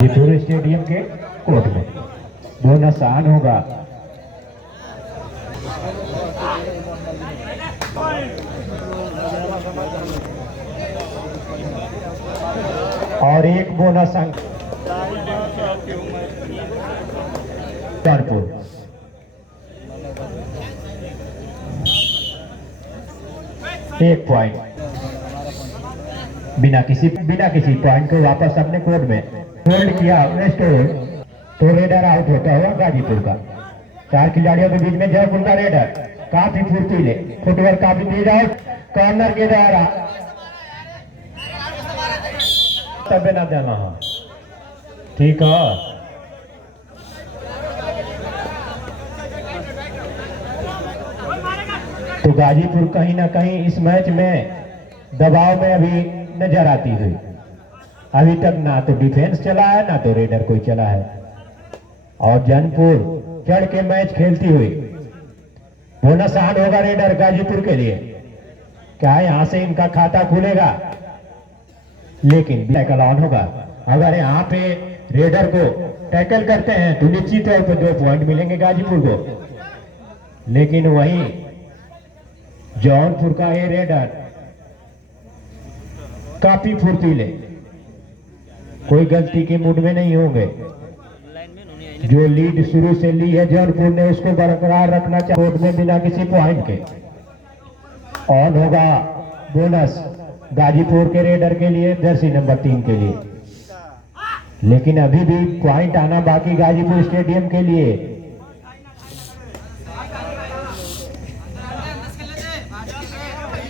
Ghazipur stadium के court में bonus on होगा। और एक बोनस अंक कानपुर। एक पॉइंट बिना किसी पॉइंट को वापस अपने कोर्ट में होल्ड किया वेस्ट होल्ड तो रेडर आउट होता हुआ गाजीपुर का। चार खिलाड़ियों के बीच में जयपुर का रेडर काफी फुर्तीले, फुटवर्क काफी तेज आउट कॉर्नर के द्वारा तब ना देना ठीक है। तो गाजीपुर कहीं ना कहीं इस मैच में दबाव में अभी नजर आती हुई। अभी तक ना तो डिफेंस चला है ना तो रेडर कोई चला है और जौनपुर चढ़ के मैच खेलती हुई। बोनस ऑन होगा रेडर गाजीपुर के लिए। क्या यहां से इनका खाता खुलेगा? लेकिन टैकल ऑन होगा। अगर यहाँ पे रेडर को टैकल करते हैं तो निश्चित तौर पर 2 पॉइंट मिलेंगे गाजीपुर को। लेकिन वहीं जौनपुर का ये रेडर काफी फुर्तीले, कोई गलती के मूड में नहीं होंगे। जो लीड शुरू से ली है जौनपुर ने उसको बरकरार रखना चाहिए कोर्ट में बिना किसी पॉइंट के। ऑन होगा बोनस गाजीपुर के रेडर के लिए, जर्सी नंबर 3 के लिए। लेकिन अभी भी पॉइंट आना बाकी गाजीपुर स्टेडियम के लिए।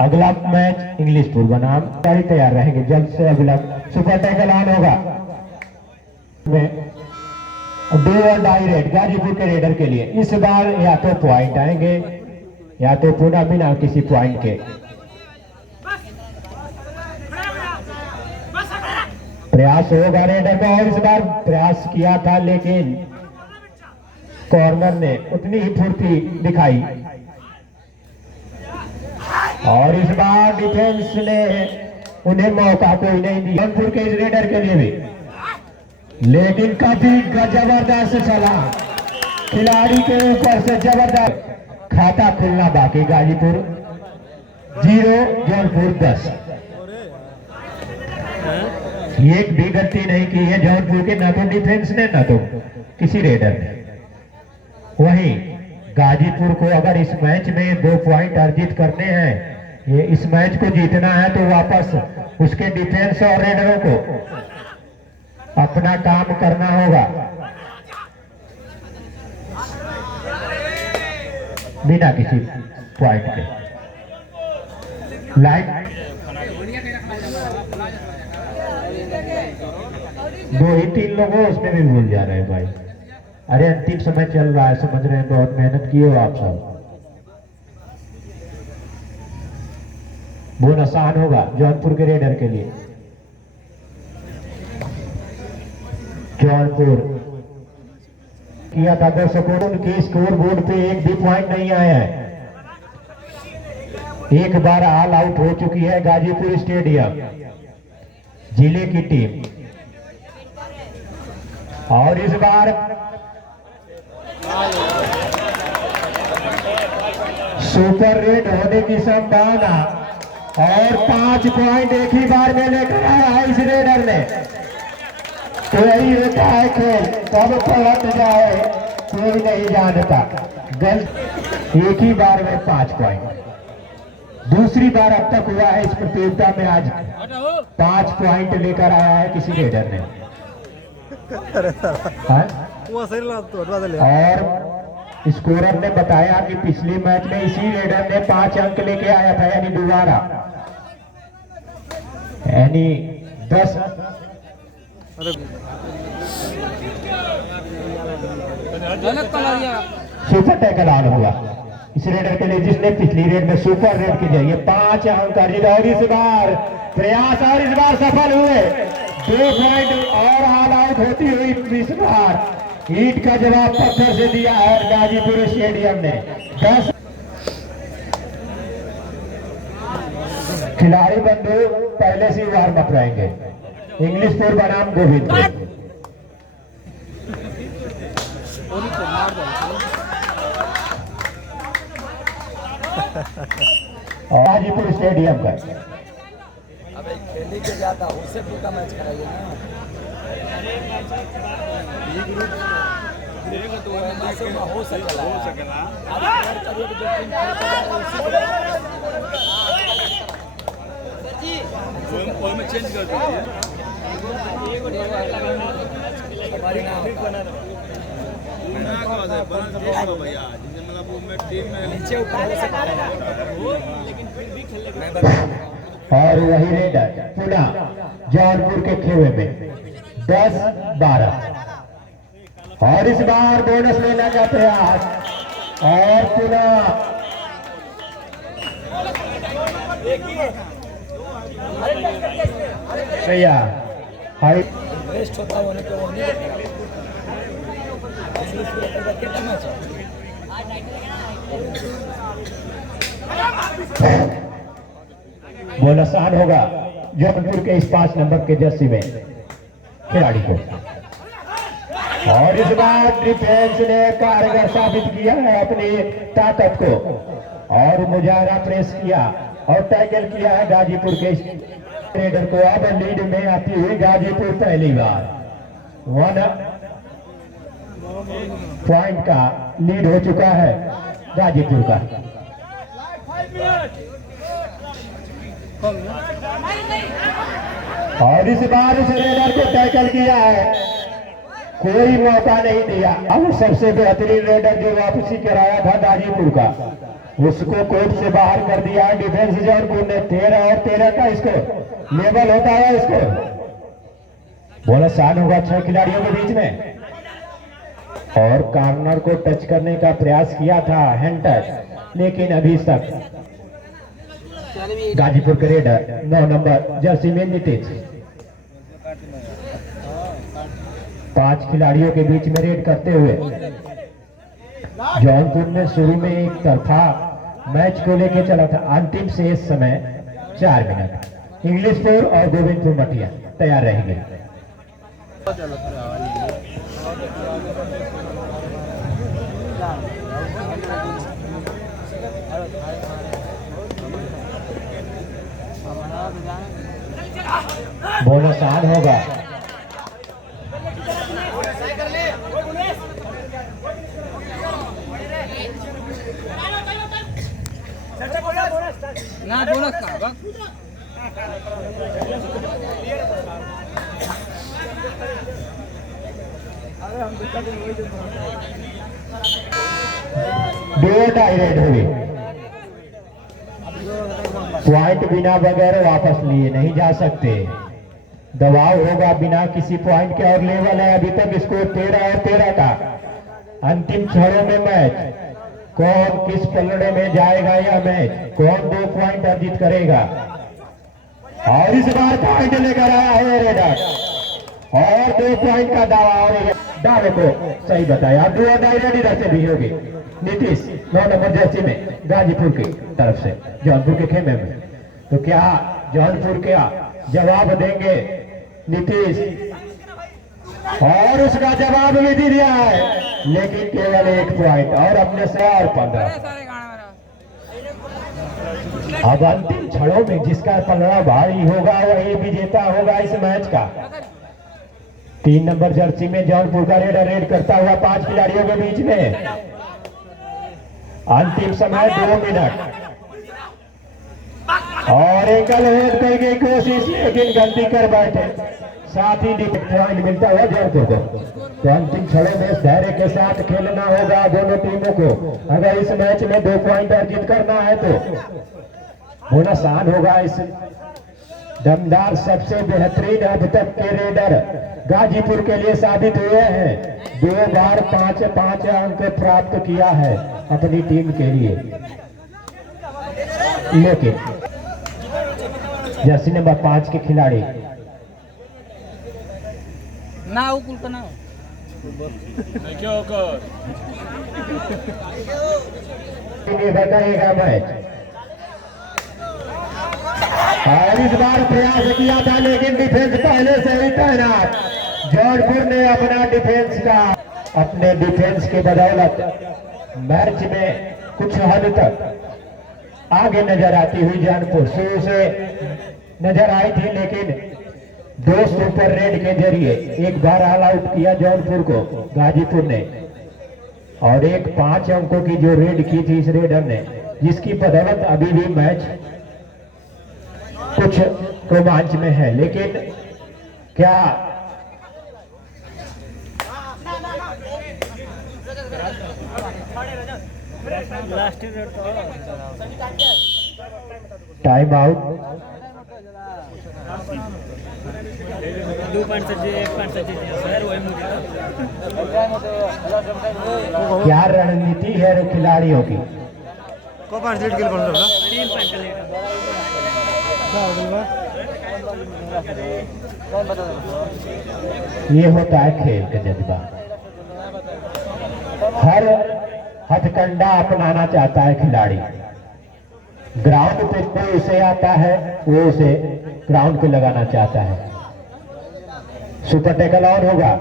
अगला मैच इंग्लिशपुर बनाम तैयार रहेंगे। जल्द से अगला सुपर टैकल ऑन होगा। डू और डाई रेड गाजीपुर के रेडर के लिए। इस बार या तो पॉइंट आएंगे या तो पुनः बिना किसी पॉइंट के। प्रयास होगा रेडर का और इस बार प्रयास किया था लेकिन कॉर्नर ने उतनी ही फुर्ती दिखाई और इस बार डिफेंस ने उन्हें मौका कोई नहीं दिया जौनपुर के इस रेडर के लिए भी। लेकिन काफी जबरदस्त चला खिलाड़ी के ऊपर से, जबरदस्त। खाता खुलना बाकी गाजीपुर 0 जौनपुर 10। एक भी गलती नहीं की है जौनपुर के, ना तो डिफेंस ने ना तो किसी रेडर ने। वहीं गाजीपुर को अगर इस मैच में 2 पॉइंट अर्जित करने हैं, ये इस मैच को जीतना है तो वापस उसके डिफेंस और रेडरों को अपना काम करना होगा बिना किसी पॉइंट के। लाइट 2 ही 3 लोग हो उसमें भी भूल जा रहे हैं भाई। अरे अंतिम समय चल रहा है, समझ रहे हैं, बहुत मेहनत किए हो आप सब। बोनस ऑन होगा जौनपुर के रेडर के लिए। जौनपुर किया था दर्शकों उनके स्कोर बोर्ड पे एक भी पॉइंट नहीं आया है। एक बार ऑल आउट हो चुकी है गाजीपुर स्टेडियम जिले की टीम और इस बार सुपर रेड होने की संभावना और 5 पॉइंट एक ही बार में लेकर आया है इस रेडर ने। तो यही होता है खेल, कब पलट जाए कोई नहीं जानता। एक ही बार में 5 पॉइंट दूसरी बार अब तक हुआ है इस प्रतियोगिता में। आज 5 पॉइंट लेकर आया है किसी रेडर ने। और स्कोरर ने बताया कि पिछले मैच में इसी रेडर ने 5 अंक लेके आया था, यानी दोबारा, यानी 10। सुपर टैकल ऑन हुआ इस रेडर के लिए जिसने पिछली रेड में सुपर रेड के जरिए 5 अंक अर्जित और इस बार प्रयास और इस बार सफल हुए। 2 पॉइंट और ऑल आउट होती हुई इस बार ईट का जवाब पत्थर से दिया है गाजीपुर स्टेडियम ने। 10 खिलाड़ी बंधु पहले से वार्म अप रहेंगे। इंग्लिशपुर बनाम गोविंद और हाजीपुर स्टेडियम पर अबे खेलने के जाता उससे पूरा मैच कराइए ना। तो मैच हो सकेला में चेंज कर दीजिए। नीचे और वही रेडर पुनः जौनपुर के खेमे में 10-12 और इस बार बोनस लेने का प्रयास और पुनः भैया हाई बेस्ट होता है होने को बोनस आन होगा जौनपुर के इस 5 नंबर के जर्सी में खिलाड़ी को। और इस बार डिफेंस ने कारगर साबित किया है अपनी ताकत को और मुजाहरा प्रेस किया और टैकल किया है गाजीपुर के रेडर को। अब लीड में आती हुई गाजीपुर पहली बार 1 पॉइंट का लीड हो चुका है गाजीपुर का। और इस बार इस रेडर को टैकल किया है, कोई मौका नहीं दिया। अब सबसे बेहतरीन रेडर जो वापसी कराया था गाजीपुर का उसको कोर्ट से बाहर कर दिया। डिफेंस जौनपुर ने 13 और 13 का इसको लेवल होता है। इसको बोनस आन होगा 6 खिलाड़ियों के बीच में। और कॉर्नर को टच करने का प्रयास किया था हैंड टच, लेकिन अभी तक गाजीपुर के रेडर 9 नंबर जर्सी में नीतीश 5 खिलाड़ियों के बीच में रेड करते हुए जौनपुर ने शुरू में एक तरफा मैच को लेकर चला था। अंतिम से इस समय 4 मिनट इंग्लिशपुर और गोविंदपुर मटिया तैयार रहेंगे। बोनस आन होगा ना बोनस का दो डायरेक्ट हुई। पॉइंट बिना बगैर वापस लिए नहीं जा सकते। दबाव होगा बिना किसी पॉइंट के और लेवल है अभी तक स्कोर 13 और 13 का। अंतिम क्षणों में मैच कौन किस पलड़े में जाएगा, यह मैच कौन 2 पॉइंट अर्जित करेगा। और इस बार पॉइंट लेकर आया है रेडर और 2 पॉइंट का दावा और दावे को सही बताया। 2 डायरेक्ट इधर से भी होगी। नीतीश 9 नंबर जर्सी में गाजीपुर की तरफ से जौनपुर के खेमे में। तो क्या जौनपुर क्या जवाब देंगे नीतीश? और उसका जवाब भी दे दिया है, लेकिन केवल 1 पॉइंट और अपने से और 15। अब अंतिम क्षणों में जिसका पलड़ा भारी होगा वही विजेता होगा इस मैच का। 3 नंबर जर्सी में जौनपुर का रेडर रेड करता हुआ 5 खिलाड़ियों के बीच में। अंतिम समय 2 मिनट और एकल हेड करने की कोशिश, लेकिन गलती कर बैठे। साथ ही पॉइंट मिलता है जौनपुर को। तो अंतिम क्षणों में धैर्य के साथ खेलना होगा दोनों टीमों को अगर इस मैच में 2 पॉइंट अर्जित करना है तो। बोनस आन होगा इस दमदार सबसे बेहतरीन अब तक के रेडर गाजीपुर के लिए साबित हुए हैं। 2 बार 5-5 अंक प्राप्त किया है अपनी टीम के लिए। लेकिन जर्सी नंबर 5 के खिलाड़ी ना कुल का ना बताएगा मैच। और इस बार प्रयास किया था लेकिन डिफेंस पहले से ही तैनात। जौनपुर ने अपना डिफेंस का अपने डिफेंस के बदौलत मैच में कुछ हद तक आगे नजर आती हुई जौनपुर शुरू से नजर आई थी, लेकिन 2 सुपर रेड के जरिए एक बार ऑल आउट किया जौनपुर को गाजीपुर ने, और एक 5 अंकों की जो रेड की थी इस रेडर ने, जिसकी बदौलत अभी भी मैच कुछ रोमांच में है। लेकिन क्या टाइम आउट? 2 क्या रणनीति है खिलाड़ियों की? को 5 लीड के लिए 3 ये होता है खेल का जज्बा। हर हथकंडा अपनाना चाहता है खिलाड़ी। ग्राउंड पे कोई उसे आता है, वो उसे ग्राउंड पे लगाना चाहता है। सुपर टैकल ऑन होगा।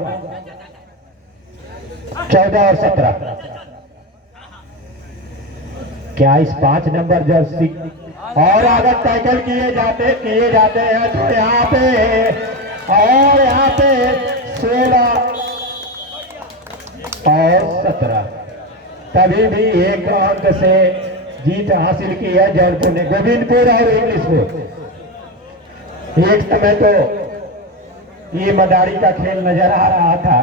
14 और 17। क्या इस 5 नंबर जर्सी और अगर टैकल किए जाते हैं तो यहाँ पे 16 और 17 तभी भी 1 अंक से जीत हासिल की है जौनपुर ने। गोविंदपुर और इंग्लिशपुर, एक समय तो ये मदारी का खेल नजर आ रहा था।